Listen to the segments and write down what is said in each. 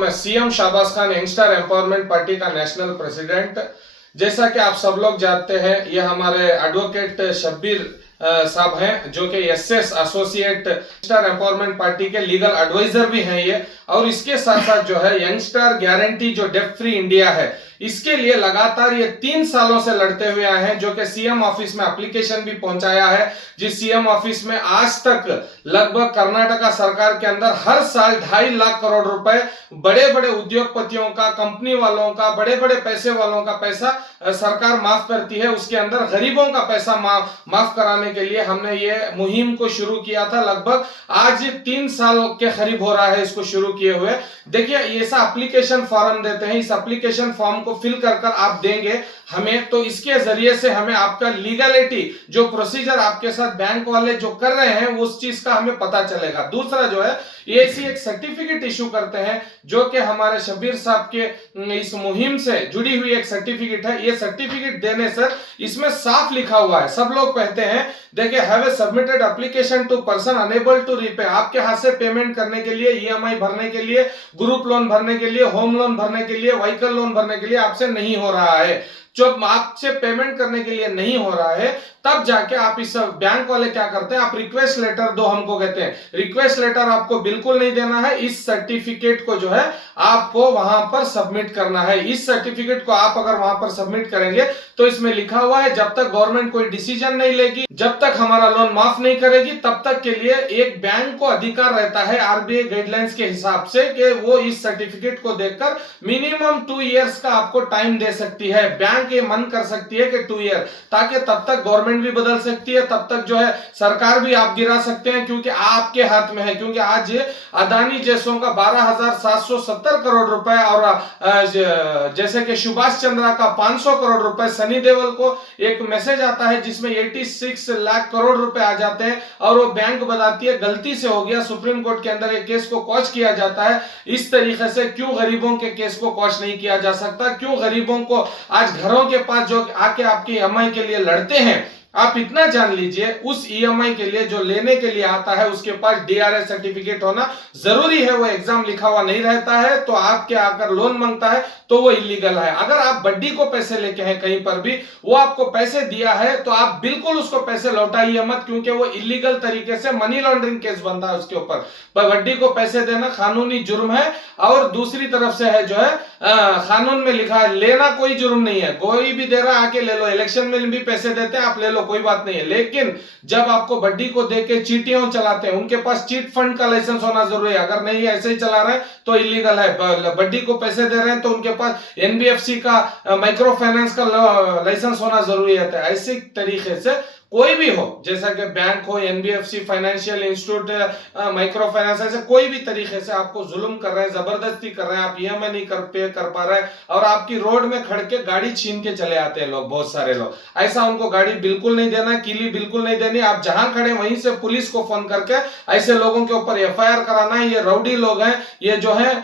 मैं CM Shahbaz Khan youngster empowerment party का national president. जैसा कि आप सब लोग जानते हैं, ये हमारे एडवोकेट शब्बीर साहब हैं, जो कि SS associate youngster empowerment party के लीगल एडवाइजर भी हैं ये। और इसके साथ साथ जो है यंगस्टर गारंटी जो डेब्ट फ्री इंडिया है, इसके लिए लगातार ये 3 सालों से लड़ते हुए आए हैं, जो कि सीएम ऑफिस में एप्लीकेशन भी पहुंचाया है। जिस सीएम ऑफिस में आज तक लगभग कर्नाटका सरकार के अंदर हर साल 2.5 लाख करोड़ रुपए बड़े बड़े उद्योगपतियों का, कंपनी वालों का, बड़े बड़े पैसे वालों का पैसा सरकार माफ करती है, उसके अंदर गरीबों का पैसा माफ कराने के लिए हमने ये मुहिम को शुरू किया था। लगभग आज 3 साल के करीब हो रहा है इसको शुरू किए हुए। देखिए, ऐसा एप्लीकेशन फॉर्म देते हैं, इस एप्लीकेशन फॉर्म को फिल कर आप देंगे हमें, तो इसके जरिए से हमें आपका लीगलिटी जो प्रोसीजर आपके साथ बैंक वाले जो कर रहे हैं उस चीज का हमें पता चलेगा। दूसरा जो है, ये ऐसी एक सर्टिफिकेट इशू करते हैं, जो कि हमारे शब्बीर साहब के इस मुहिम से जुड़ी हुई एक सर्टिफिकेट है। ये सर्टिफिकेट देने से इसमें साफ लिखा हुआ है, सब लोग कहते हैं, देखिए, have a submitted application to person unable to repay. आपके हाथ से पेमेंट करने के लिए, ईएमआई भरने के लिए, ग्रुप लोन भरने के लिए, होम लोन भरने के लिए, व्हीकल लोन भरने के लिए आपसे नहीं हो रहा है। जब आपसे पेमेंट करने के लिए नहीं हो रहा है, तब जाके आप इस बैंक वाले क्या करते हैं, आप रिक्वेस्ट लेटर दो, हमको कहते हैं रिक्वेस्ट लेटर आपको बिल्कुल नहीं देना है। इस सर्टिफिकेट को जो है आपको वहां पर सबमिट करना है। इस सर्टिफिकेट को आप अगर वहां पर सबमिट करेंगे तो इसमें लिखा हुआ है, जब तक गवर्नमेंट कोई डिसीजन नहीं लेगी, जब तक हमारा लोन माफ नहीं करेगी, तब तक के लिए एक बैंक को अधिकार रहता है आरबीआई गाइडलाइंस के हिसाब से कि वो इस सर्टिफिकेट को देखकर मिनिमम 2 इयर्स का आपको टाइम दे सकती है। बैंक ये मन कर सकती है कि 2 ईयर, ताकि तब तक गवर्नमेंट भी बदल सकती है, तब तक जो है सरकार भी आप गिरा सकते हैं, क्योंकि आपके हाथ में है। क्योंकि आज अदानी जैसों का 12,770 करोड़ रुपए और जैसे कि सुभाष चंद्रा का 500 करोड़ रुपए, सनी देओल को एक मैसेज आता है जिसमें 86 लाख करोड़ रुपए आ जाते हैं और वो बैंक बताती है गलती से हो गया, सुप्रीम कोर्ट के अंदर एक केस को क्वॉश किया जाता है। इस तरीके से क्यों गरीबों के केस को क्वॉश नहीं किया जा सकता? क्यों गरीबों को आज घरों के पास जो आके आपकी ईएमआई के लिए लड़ते हैं, आप इतना जान लीजिए, उस ईएमआई के लिए जो लेने के लिए आता है उसके पास डीआरएस सर्टिफिकेट होना जरूरी है। वो एग्जाम लिखा हुआ नहीं रहता है तो आपके आकर लोन मांगता है तो वो इलीगल है। अगर आप बड्डी को पैसे लेके हैं कहीं पर भी, वो आपको पैसे दिया है तो आप बिल्कुल उसको पैसे लौटाइए मत, क्योंकि वो इलीगल तरीके से मनी लॉन्ड्रिंग केस बनता है उसके ऊपर। बड्डी को पैसे देना कानूनी जुर्म है। और दूसरी तरफ से है जो है कानून में लिखा है, लेना कोई जुर्म नहीं है, कोई भी दे रहा है आके ले लो, इलेक्शन में भी पैसे देते हैं आप ले लो, कोई बात नहीं है। लेकिन जब आपको बड्डी को देके चीटियां चलाते हैं, उनके पास चीट फंड का लाइसेंस होना जरूरी है। अगर नहीं ऐसे ही चला रहे हैं तो इलीगल है। बड्डी को पैसे दे रहे हैं तो उनके पास एनबीएफसी का, माइक्रो फाइनेंस का लाइसेंस होना जरूरी है। ऐसे तरीके से कोई भी हो, जैसा कि बैंक हो, NBFC, financial institute, micro finance, ऐसे कोई भी तरीके से आपको जुल्म कर रहे हैं, जबरदस्ती कर रहे हैं, आप ईएमआई नहीं पे कर पा रहे हैं और आपकी रोड में खड़ के गाड़ी छीन के चले आते हैं लोग, बहुत सारे लोग। ऐसा उनको गाड़ी बिल्कुल नहीं देना, कीली बिल्कुल नहीं देनी। आप जहां खड़े वहीं से पुलिस को फोन करके ऐसे लोगों के ऊपर एफआईआर कराना है। ये राउडी लोग हैं, ये जो है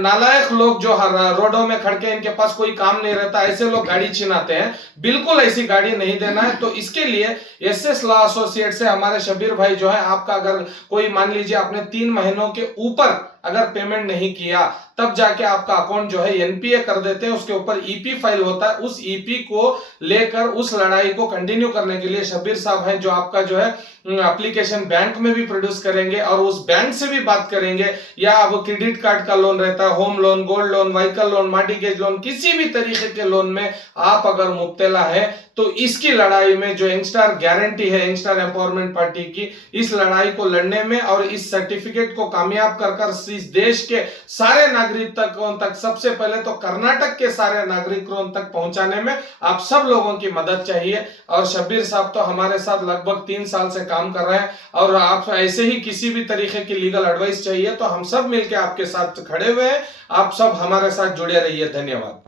नालायक लोग जो रोडों में खड़ के, इनके पास कोई काम नहीं रहता, ऐसे लोग गाड़ी छीनाते हैं। बिल्कुल ऐसी गाड़ी नहीं देना है। तो इसके लिए एसएस लॉ एसोसिएट से हमारे शब्बीर भाई जो है, आपका अगर कोई मान लीजिए आपने 3 महीनों के ऊपर अगर पेमेंट नहीं किया, तब जाके आपका अकाउंट जो है एनपीए कर देते हैं, उसके ऊपर ईपी फाइल होता है। उस ईपी को लेकर उस लड़ाई को कंटिन्यू करने के लिए शब्बीर साहब हैं, जो आपका जो है एप्लीकेशन बैंक में भी प्रोड्यूस करेंगे और उस बैंक से भी बात करेंगे, या वो क्रेडिट कार्ड का लोन रहता है, home loan, gold loan, vehicle loan, mortgage loan, किसी भी तरीके के लोन में आप अगर मुब्तला है तो इसकी लड़ाई में जो यंगस्टर गारंटी है, यंगस्टर एम्पावरमेंट पार्टी की, इस लड़ाई को लड़ने में और इस सर्टिफिकेट को कामयाब कर इस देश के सारे नागरिकों तक, सबसे पहले तो कर्नाटक के सारे नागरिकों तक पहुंचाने में आप सब लोगों की मदद चाहिए। और शब्बीर साहब तो हमारे साथ लगभग 3 साल से काम कर रहे हैं और आप ऐसे ही किसी भी तरीके की लीगल एडवाइस चाहिए तो हम सब मिलकर आपके साथ खड़े हुए हैं। आप सब हमारे साथ जुड़े रहिए। धन्यवाद।